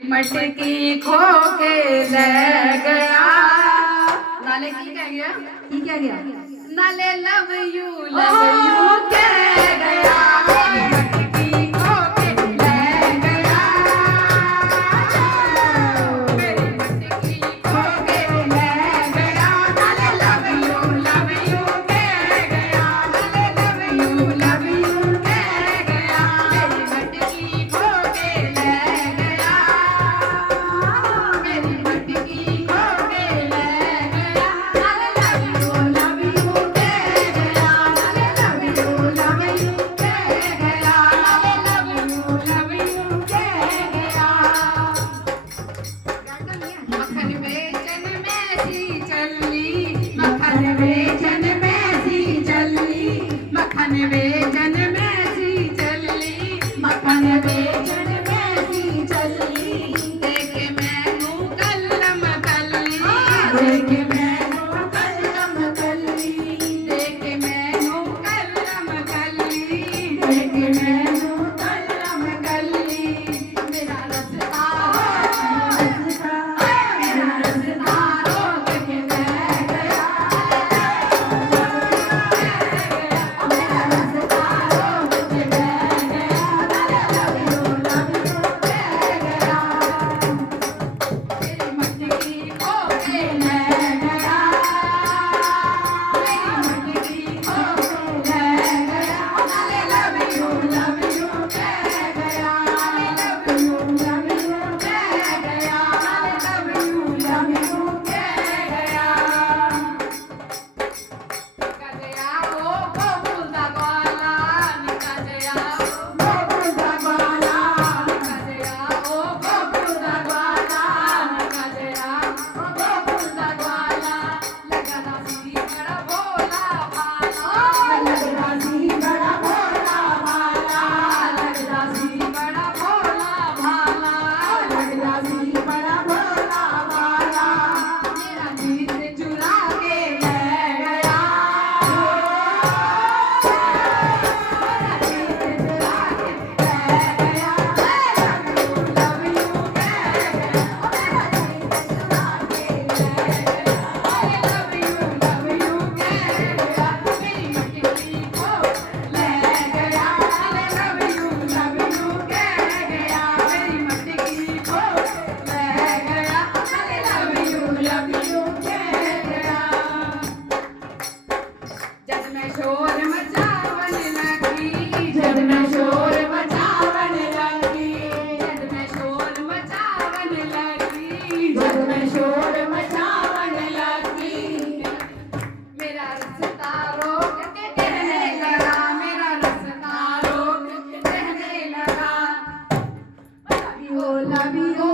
मटकी खो के ले गया। नाले की कह गया? की क्या गया? नाले लव यू कह गया। मटकी खो के ले गया। मेरी मटकी खो के ले गया। नाले लव यू कह गया। नाले लव यू कह गया। मेरी मटकी खो के ले गया। मेरी मटकी खो के ले गया। नाले लव यू कह गया। नाले लव यू कह गया। नाले लव यू कह गया। मक्खन बेचन में सी चली। मक्खन बेचन में सी चली। मक्खन बेचन में सी चली। मक्खन बेचन में सी चली। देखे मैनू कलम कली। देखे मैनू कलम कली। देखे मैनू कलम कली। देखे मैनू कलम कली। मेरा रस्ता मेरा रस्ता रोक के ले गया। मेरा रस्ता रोक के ले गया। लव यू कह गया। मेरी मटकी खो के ले गया। मेरी मटकी खो के ले गया। नाले लव यू कह गया। नाले लव यू कह गया। नाले लव यू कह गया। कजया ओ गोकुल दा ग्वाला। कजया ओ गोकुल दा ग्वाला। कजया ओ गोकुल दा ग्वाला। कजया ओ गोकुल दा ग्वाला। लगदा सी बड़ा भोला भाला। लगदा सी बड़ा भोला भाला। लगदा सी बड़ा भोला भाला। लगदा सी बड़ा भोला भाला। मेरा जीत चुरा के ले गया। मेरा जीत चुरा के ले गया। लव यू कह गया। मेरा जीत चुरा के ले गया। लव यू कह गया। मेरी मटकी खो ले गया। लव यू कह गया। मेरी मटकी खो ले गया। लव यू कह गया। जब मैं शोर मचावन लगी। जब मैं शोर मचावन लगी। जब मैं शोर मचावन लगी। जब मैं शोर मचावन लगी। मेरा रास्ता रोक के कहने लगा। मेरा रास्ता रोक के कहने लगा। Love you